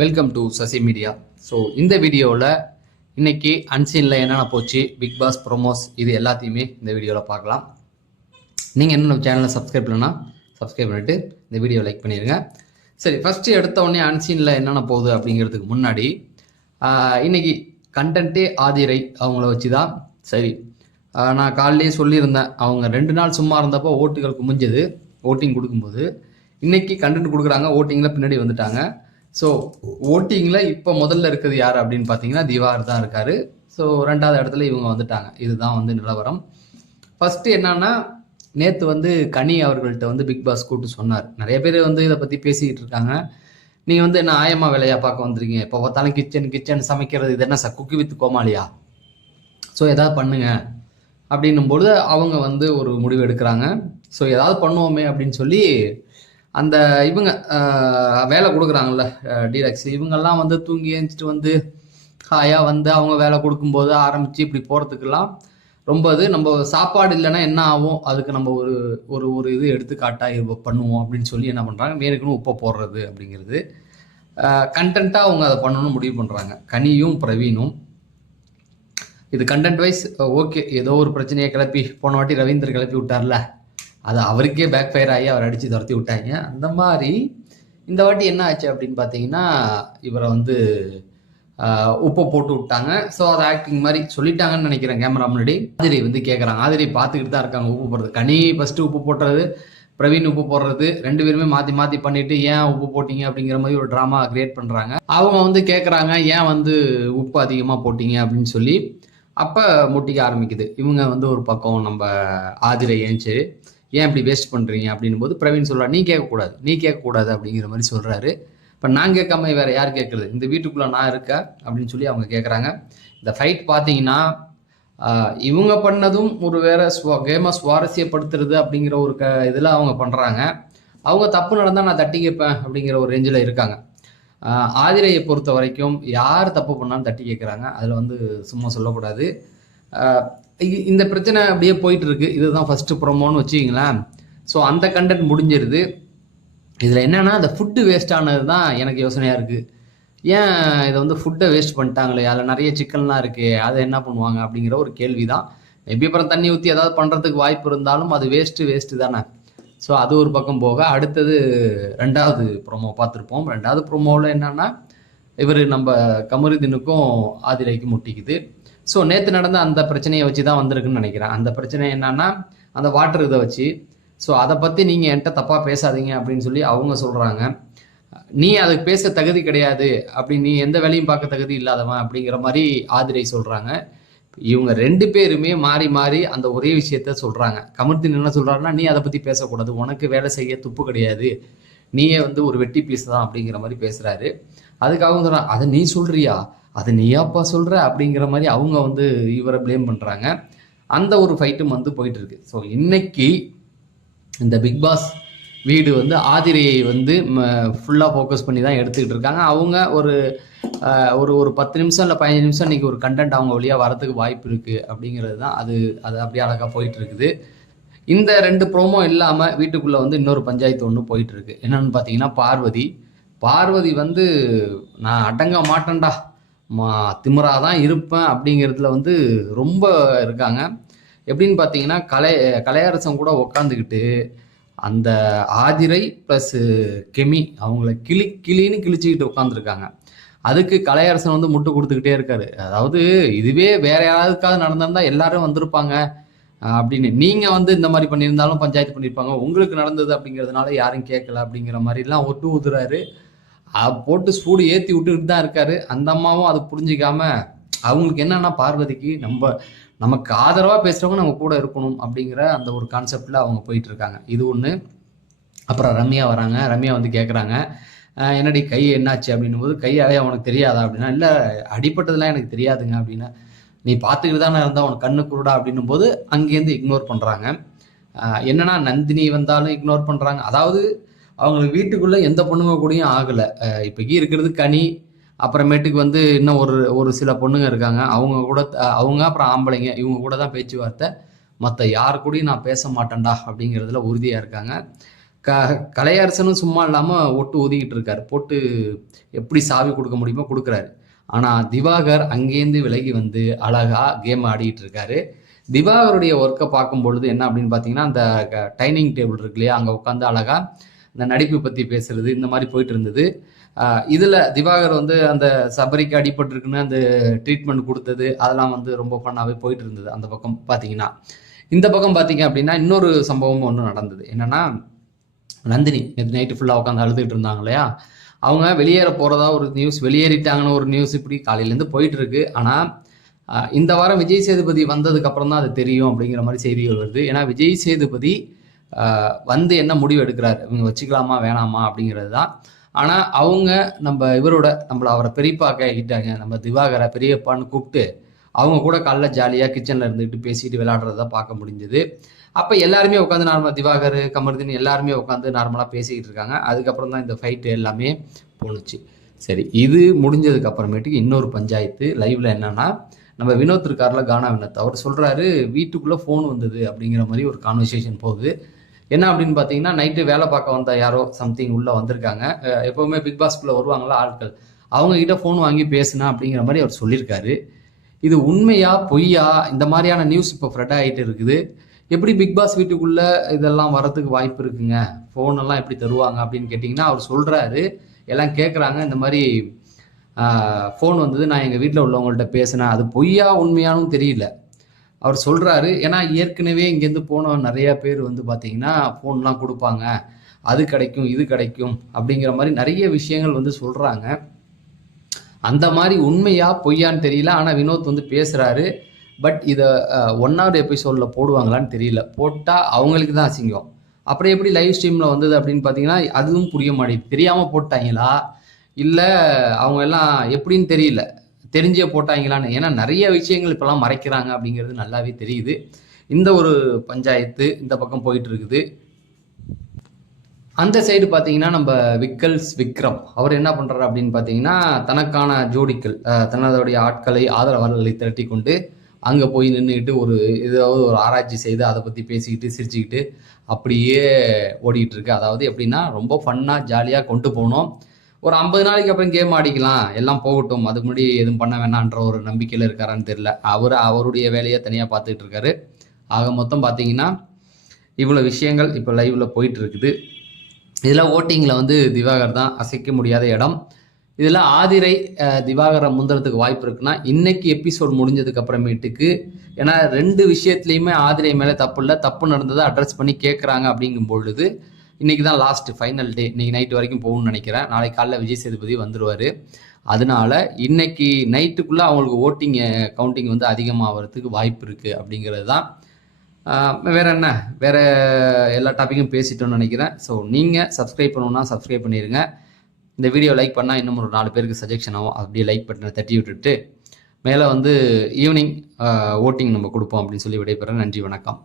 Welcome to Sasi media so இந்த வீடியோவில் இன்றைக்கி அன்சீனில் என்னென்ன போச்சு பிக் பாஸ் ப்ரோமோஸ் இது எல்லாத்தையுமே இந்த வீடியோவில் பார்க்கலாம். நீங்கள் என்ன சேனலில் சேனலை சப்ஸ்கிரைப் பண்ணலன்னா சப்ஸ்கிரைப் பண்ணிவிட்டு இந்த வீடியோ லைக் பண்ணிடுங்க சரி ஃபஸ்ட்டு எடுத்த உடனே அன்சீனில் என்னென்ன போகுது அப்படிங்கிறதுக்கு முன்னாடி இன்றைக்கி கண்டென்ட்டே ஆதிரை அவங்கள வச்சு தான் சரி நான் காலையிலே சொல்லியிருந்தேன். அவங்க ரெண்டு நாள் சும்மா இருந்தப்போ ஓட்டுகள் குமிஞ்சது ஓட்டிங் கொடுக்கும்போது. இன்றைக்கி கண்டென்ட் கொடுக்குறாங்க ஓட்டிங்கில் பின்னாடி வந்துட்டாங்க. ஸோ ஓட்டிங்கில் இப்போ முதல்ல இருக்கிறது யார் அப்படின்னு பார்த்தீங்கன்னா திவார் தான் இருக்காரு. ஸோ ரெண்டாவது இடத்துல இவங்க வந்துட்டாங்க. இதுதான் வந்து நிலவரம். ஃபஸ்ட்டு என்னன்னா நேற்று வந்து கனி அவர்கள்ட்ட வந்து பிக் பாஸ் கூப்பிட்டு சொன்னார். நிறைய பேர் வந்து இதை பற்றி பேசிக்கிட்டு இருக்காங்க. நீங்கள் வந்து என்ன ஆயமா வேலையா பார்க்க வந்துருக்கீங்க? இப்போ பார்த்தாலும் கிச்சன் கிச்சன் சமைக்கிறது இது என்ன ச குக்கி வித் கோமாளியா? ஸோ எதாவது பண்ணுங்க. அப்படின்னும்பொழுது அவங்க வந்து ஒரு முடிவு எடுக்கிறாங்க. ஸோ ஏதாவது பண்ணுவோமே அப்படின்னு சொல்லி அந்த இவங்க வேலை கொடுக்குறாங்கல்ல டீலக்ஸ் இவங்கெல்லாம் வந்து தூங்கி எழுந்துட்டு வந்து ஹாயாக வந்து அவங்க வேலை கொடுக்கும்போது ஆரம்பித்து இப்படி போகிறதுக்கெல்லாம் ரொம்ப இது. நம்ம சாப்பாடு இல்லைன்னா என்ன ஆகும்? அதுக்கு நம்ம ஒரு ஒரு ஒரு இது எடுத்துக்காட்டாக பண்ணுவோம் அப்படின்னு சொல்லி என்ன பண்ணுறாங்க வேணுக்குன்னு உப்பை போடுறது அப்படிங்கிறது. கண்டென்ட்டாக அவங்க அதை பண்ணணும்னு முடிவு பண்ணுறாங்க கனியும் பிரவீனும். இது கண்டென்ட் வைஸ் ஓகே. ஏதோ ஒரு பிரச்சனையை கிளப்பி போன வாட்டி ரவீந்தர் கிளப்பி விட்டார்ல. அது அவருக்கே பேக் ஃபயர் ஆகி அவர் அடித்து துரத்தி விட்டாங்க. அந்த மாதிரி இந்த வாட்டி என்ன ஆச்சு அப்படின்னு பார்த்தீங்கன்னா இவரை வந்து உப்பை போட்டு விட்டாங்க. ஸோ அதை ஆக்டிங் மாதிரி சொல்லிட்டாங்கன்னு நினைக்கிறேன் கேமரா முன்னாடி. ஆதிரி வந்து கேட்குறாங்க ஆதிரி பார்த்துக்கிட்டு தான் இருக்காங்க உப்பு போடுறது. கனி ஃபஸ்ட்டு உப்பு போடுறது பிரவீன் உப்பு போடுறது. ரெண்டு பேருமே மாற்றி மாற்றி பண்ணிட்டு ஏன் உப்பு போட்டீங்க? அப்படிங்கிற மாதிரி ஒரு ட்ராமா கிரியேட் பண்ணுறாங்க அவங்க வந்து கேட்குறாங்க ஏன் வந்து உப்பு அதிகமாக போட்டீங்க? அப்படின்னு சொல்லி. அப்போ முட்டிக்க ஆரம்பிக்குது. இவங்க வந்து ஒரு பக்கம் நம்ம ஆதிரை ஏஞ்சு ஏன் இப்படி வேஸ்ட் பண்ணுறீங்க அப்படின்னும் போது பிரவீன் சொல்கிறார் நீ கேட்கக்கூடாது நீ கேட்கக்கூடாது அப்படிங்கிற மாதிரி சொல்கிறாரு இப்போ நான் கேட்காம வேறு யார் கேட்குறது? இந்த வீட்டுக்குள்ளே நான் இருக்க? அப்படின்னு சொல்லி அவங்க கேட்குறாங்க. இந்த ஃபைட் பார்த்தீங்கன்னா இவங்க பண்ணதும் ஒரு வேற ஸ்வா கேமை சுவாரஸ்யப்படுத்துறது அப்படிங்கிற ஒரு க இதில் அவங்க பண்ணுறாங்க அவங்க தப்பு நடந்தால் நான் தட்டி கேட்பேன் அப்படிங்கிற ஒரு ரேஞ்சில் இருக்காங்க. ஆதிரையை பொறுத்த வரைக்கும் யார் தப்பு பண்ணாலும் தட்டி கேட்குறாங்க. அதில் வந்து சும்மா சொல்லக்கூடாது. இந்த பிரச்சனை அப்படியே போயிட்டு இருக்கு இதுதான் ஃபர்ஸ்ட் ப்ரோமோன்னு வச்சுக்கிங்களேன். ஸோ அந்த கண்டென்ட் முடிஞ்சிருது. இதில் என்னன்னா அந்த ஃபுட்டு வேஸ்ட் ஆனது தான் எனக்கு யோசனையாக இருக்குது ஏன் இதை வந்து ஃபுட்டை வேஸ்ட் பண்ணிட்டாங்களே? அதில் நிறைய சிக்கன்லாம் இருக்குது அதை என்ன பண்ணுவாங்க அப்படிங்கிற ஒரு கேள்வி தான் மேபி அப்புறம் தண்ணி ஊற்றி ஏதாவது பண்ணுறதுக்கு வாய்ப்பு இருந்தாலும் அது வேஸ்ட்டு வேஸ்ட்டு தானே. ஸோ அது ஒரு பக்கம் போக அடுத்தது ரெண்டாவது ப்ரோமோ பார்த்துருப்போம். ரெண்டாவது ப்ரோமோவில் என்னன்னா இவர் நம்ம கமருதீனுக்கும் ஆதிரைக்கும் முட்டிக்குது. ஸோ நேற்று நடந்த அந்த பிரச்சனையை வச்சு தான் வந்திருக்குன்னு நினைக்கிறேன். அந்த பிரச்சனை என்னன்னா அந்த வாட்டர் இதை வச்சு. ஸோ அதை பற்றி நீங்கள் என்கிட்ட தப்பாக பேசாதீங்க அப்படின்னு சொல்லி அவங்க சொல்கிறாங்க நீ அதுக்கு பேச தகுதி கிடையாது அப்படி நீ எந்த வேலையும் பார்க்க தகுதி இல்லாதவன் அப்படிங்கிற மாதிரி ஆதிரை சொல்கிறாங்க இவங்க ரெண்டு பேருமே மாறி மாறி அந்த ஒரே விஷயத்த சொல்கிறாங்க கமர்த்தின் என்ன சொல்கிறாருன்னா நீ அதை பற்றி பேசக்கூடாது. உனக்கு வேலை செய்ய துப்பு கிடையாது. நீயே வந்து ஒரு வெட்டி பீஸ் தான் அப்படிங்கிற மாதிரி பேசுகிறாரு அதுக்கு அவங்க அதை நீ சொல்கிறியா அதை நீயாப்பா சொல்கிற அப்படிங்கிற மாதிரி அவங்க வந்து இவரை ப்ளேம் பண்ணுறாங்க அந்த ஒரு ஃபைட்டும் வந்து போயிட்டுருக்கு ஸோ இன்னைக்கு இந்த பிக் பாஸ் வீடு வந்து ஆதிரியை வந்து ஃபுல்லாக ஃபோக்கஸ் பண்ணி தான் எடுத்துக்கிட்டு இருக்காங்க. அவங்க ஒரு ஒரு ஒரு பத்து நிமிஷம் இல்லை பதினஞ்சு நிமிஷம் இன்னைக்கு ஒரு கண்டென்ட் அவங்க வழியாக வரதுக்கு வாய்ப்பு இருக்குது அப்படிங்கிறது தான். அது அது அப்படியே அழகாக போயிட்டுருக்குது இந்த ரெண்டு ப்ரோமோ இல்லாமல் வீட்டுக்குள்ளே வந்து இன்னொரு பஞ்சாயத்து ஒன்று போயிட்டுருக்கு என்னென்னு பார்த்தீங்கன்னா பார்வதி. பார்வதி வந்து நான் அடங்க மாட்டேன்டா. மா திமிரா தான் இருப்பேன் அப்படிங்கிறதுல வந்து ரொம்ப இருக்காங்க. எப்படின்னு பார்த்தீங்கன்னா கலை கலையரசன் கூட உக்காந்துக்கிட்டு அந்த ஆதிரை ப்ளஸ் கெமி அவங்கள கிளி கிளின்னு கிழிச்சிக்கிட்டு உட்காந்துருக்காங்க அதுக்கு கலையரசன் வந்து முட்டு கொடுத்துக்கிட்டே இருக்காரு. அதாவது இதுவே வேற யாராவதுக்காவது நடந்திருந்தா எல்லாரும் வந்திருப்பாங்க அப்படின்னு. நீங்கள் வந்து இந்த மாதிரி பண்ணியிருந்தாலும் பஞ்சாயத்து பண்ணியிருப்பாங்க. உங்களுக்கு நடந்தது அப்படிங்கிறதுனால யாரும் கேட்கல அப்படிங்கிற மாதிரிலாம் ஒட்டு ஊதுறாரு போட்டு சூடு ஏற்றி விட்டுக்கிட்டு தான் இருக்காரு. அந்த அம்மாவும் அதை புரிஞ்சிக்காம அவங்களுக்கு என்னன்னா பார்வதிக்கு நம்ம நமக்கு ஆதரவாக பேசுகிறவங்க நம்ம கூட இருக்கணும் அப்படிங்கிற அந்த ஒரு கான்செப்டில் அவங்க போயிட்டு இருக்காங்க இது ஒன்று அப்புறம் ரம்யா வராங்க. ரம்யா வந்து கேட்குறாங்க என்னடி கை என்னாச்சு? அப்படின்னும் போது கை அலைய உனக்கு தெரியாதா? அப்படின்னா இல்லை அடிப்பட்டதெல்லாம் எனக்கு தெரியாதுங்க அப்படின்னா நீ பார்த்துக்கிட்டு தானே இருந்தால் உனக்கு கண்ணு குருடா? அப்படின்னும் போது அங்கேருந்து இக்னோர் பண்ணுறாங்க என்னன்னா நந்தினி வந்தாலும் இக்னோர் பண்ணுறாங்க அதாவது அவங்களுக்கு வீட்டுக்குள்ளே எந்த பொண்ணுங்க கூடயும் ஆகலை. இப்போக்கி இருக்கிறது கனி. அப்புறமேட்டுக்கு வந்து இன்னும் ஒரு ஒரு சில பொண்ணுங்க இருக்காங்க. அவங்க கூட அவங்க அப்புறம் ஆம்பளைங்க இவங்க கூட தான் பேச்சுவார்த்தை. மற்ற யார் கூடயும் நான் பேச மாட்டேன்டா அப்படிங்கிறதுல உறுதியாக இருக்காங்க. க கலையரசனும் சும்மா இல்லாமல் ஒட்டு ஒதுக்கிட்டு இருக்கார். போட்டு எப்படி சாவி கொடுக்க முடியுமோ கொடுக்குறாரு. ஆனால் திவாகர் அங்கேருந்து விலகி வந்து அழகா கேம் ஆடிக்கிட்டு இருக்காரு. திவாகருடைய ஒர்க்கை பார்க்கும் பொழுது என்ன அப்படின்னு பார்த்தீங்கன்னா அந்த டைனிங் டேபிள் இருக்கு இல்லையா? அங்கே உட்காந்து அழகாக இந்த நடிப்பு பற்றி பேசுறது இந்த மாதிரி போயிட்டு இருந்தது. இதில் இதுல திவாகர் வந்து அந்த சபரிக்கு அடிபட்டிருக்குன்னு அந்த ட்ரீட்மெண்ட் கொடுத்தது அதெல்லாம் வந்து ரொம்ப ஃபன்னாகவே போயிட்டு இருந்தது அந்த பக்கம் பார்த்தீங்கன்னா இந்த பக்கம் பார்த்தீங்க அப்படின்னா இன்னொரு சம்பவம் ஒன்று நடந்தது. என்னன்னா நந்தினி நேற்று நைட்டு ஃபுல்லாக உட்காந்து அழுதுகிட்டு இருந்தாங்க இல்லையா? அவங்க வெளியேற போகிறதா ஒரு நியூஸ் வெளியேறிட்டாங்கன்னு ஒரு நியூஸ் இப்படி காலையிலேருந்து போயிட்டு இருக்கு. ஆனால் இந்த வாரம் விஜய் சேதுபதி வந்ததுக்கு அப்புறம் தான் அது தெரியும் அப்படிங்கிற மாதிரி செய்திகள் வருது. ஏன்னா விஜய் சேதுபதி வந்து என்ன முடிவு எடுக்கிறாரு? இவங்க வச்சுக்கலாமா வேணாமா அப்படிங்கிறது தான் ஆனால் அவங்க நம்ம இவரோட நம்மளை அவரை பெரியப்பா ஆக்கிட்டாங்க நம்ம திவாகரை பெரியப்பான்னு கூப்பிட்டு அவங்க கூட காலைல ஜாலியாக கிச்சனில் இருந்துக்கிட்டு பேசிட்டு விளையாடுறத பார்க்க முடிஞ்சது. அப்போ எல்லாருமே உட்காந்து நார்மலாக திவாகர் கமர்தீன் எல்லாருமே உட்காந்து நார்மலாக பேசிக்கிட்டு இருக்காங்க. அதுக்கப்புறம் தான் இந்த ஃபைட்டு எல்லாமே போணுச்சு. சரி இது முடிஞ்சதுக்கு அப்புறமேட்டுக்கு இன்னொரு பஞ்சாயத்து லைவ்ல என்னன்னா நம்ம வினோத் இருக்கார்ல கானா வினோத். அவர் சொல்றாரு வீட்டுக்குள்ள ஃபோன் வந்தது அப்படிங்கிற மாதிரி ஒரு கான்வர்சேஷன் போகுது. என்ன அப்படின்னு பார்த்தீங்கன்னா நைட்டு வேலை பார்க்க வந்த யாரோ சம்திங் உள்ளே வந்திருக்காங்க. எப்போவுமே பிக் பாஸ்குள்ள வருவாங்களா ஆட்கள். அவங்க கிட்ட ஃபோன் வாங்கி பேசுனா அப்படிங்கிற மாதிரி அவர் சொல்லியிருக்காரு. இது உண்மையா பொய்யா? இந்த மாதிரியான நியூஸ் இப்போ ஃப்ரெட் ஆகிட்டு இருக்குது. எப்படி பிக் பாஸ் வீட்டுக்குள்ளே இதெல்லாம் வரதுக்கு வாய்ப்பு இருக்குங்க? ஃபோனெல்லாம் எப்படி தருவாங்க அப்படின்னு கேட்டிங்கன்னா அவர் சொல்கிறாரு எல்லாம் கேட்குறாங்க இந்த மாதிரி ஃபோன் வந்தது. நான் எங்கள் வீட்டில் உள்ளவங்கள்ட்ட பேசினேன். அது பொய்யா உண்மையானும் தெரியல. அவர் சொல்கிறாரு ஏன்னா ஏற்கனவே இங்கேருந்து போன நிறைய பேர் வந்து பார்த்தீங்கன்னா ஃபோன்லாம் கொடுப்பாங்க. அது கிடைக்கும் இது கிடைக்கும் அப்படிங்கிற மாதிரி நிறைய விஷயங்கள் வந்து சொல்கிறாங்க அந்த மாதிரி உண்மையா பொய்யான்னு தெரியல. ஆனால் வினோத் வந்து பேசுகிறாரு பட் இதை ஒன் ஒன்னாவது எபிசோடில் போடுவாங்களான்னு தெரியல. போட்டால் அவங்களுக்கு தான் அசிங்கம். அப்புறம் எப்படி லைவ் ஸ்ட்ரீமில் வந்தது அப்படின்னு பார்த்தீங்கன்னா அதுவும் புரிய மாட்டேங்குது. தெரியாமல் போட்டாங்களா? இல்லை அவங்க எல்லாம் எப்படின்னு தெரியல. தெரிஞ்சே போட்டாங்களான்னு. ஏன்னா நிறைய விஷயங்கள் இப்போலாம் மறைக்கிறாங்க அப்படிங்கிறது நல்லாவே தெரியுது. இந்த ஒரு பஞ்சாயத்து இந்த பக்கம் போயிட்டு இருக்குது அந்த சைடு பார்த்தீங்கன்னா நம்ம விக்கல்ஸ் விக்ரம். அவர் என்ன பண்ணுறாரு அப்படின்னு பார்த்தீங்கன்னா தனக்கான ஜோடிக்கள் தனதுடைய ஆட்களை ஆதரவாளர்களை திரட்டி கொண்டு அங்கே போய் நின்றுக்கிட்டு ஒரு ஏதாவது ஒரு ஆராய்ச்சி செய்து அதை பற்றி பேசிக்கிட்டு சிரிச்சுக்கிட்டு அப்படியே ஓடிக்கிட்டு இருக்கு. அதாவது எப்படின்னா ரொம்ப ஃபன்னாக ஜாலியாக கொண்டு போனோம். ஒரு ஐம்பது நாளைக்கு அப்புறம் கேம் ஆடிக்கலாம். எல்லாம் போகட்டும். அதுக்கு முன்னாடி எதுவும் பண்ண வேணான்ற ஒரு நம்பிக்கையில் இருக்காரான்னு தெரியல. அவர் அவருடைய வேலையை தனியாக பார்த்துட்டு இருக்காரு. ஆக மொத்தம் பார்த்தீங்கன்னா இவ்வளோ விஷயங்கள் இப்போ லைவ்ல போயிட்டு இருக்குது. இதில் ஓட்டிங்கில் வந்து திவாகர் தான் அசைக்க முடியாத இடம். இதில் ஆதிரை திவாகரை முந்துறதுக்கு வாய்ப்பு இருக்குன்னா இன்னைக்கு எபிசோட் முடிஞ்சதுக்கு அப்புறமேட்டுக்கு ஏன்னா ரெண்டு விஷயத்துலையுமே ஆதிரை மேலே தப்பு இல்லை. தப்பு நடந்ததை அட்ரஸ் பண்ணி கேட்குறாங்க அப்படிங்கும் பொழுது இன்னைக்கு தான் லாஸ்ட் ஃபைனல் டே இன்னைக்கு நைட் வரைக்கும் போகணும்னு நினைக்கிறேன். நாளைக்கு காலைல விஜய் சேதுபதி வந்துருவாரு. அதனால இன்னைக்கு நைட்டுக்குள்ள அவங்களுக்கு ஓட்டிங் கவுண்டிங் வந்து அதிகமாகிறதுக்கு வாய்ப்பு இருக்கு அப்படிங்கிறது தான் வேற என்ன? வேற எல்லா டாப்பிக்கும் பேசிட்டோம்னு நினைக்கிறேன். ஸோ நீங்கள் சப்ஸ்கிரைப் பண்ணணும்னா சப்ஸ்கிரைப் பண்ணிடுங்க இந்த வீடியோ லைக் பண்ணால் இன்னும் ஒரு நாலு பேருக்கு சஜெஷன் ஆகும். அப்படியே லைக் பட்டனை தட்டி விட்டுட்டு மேலே வந்து ஈவினிங் ஓட்டிங் நம்ம கொடுப்போம் அப்படின்னு சொல்லி விடைபெறேன். நன்றி வணக்கம்.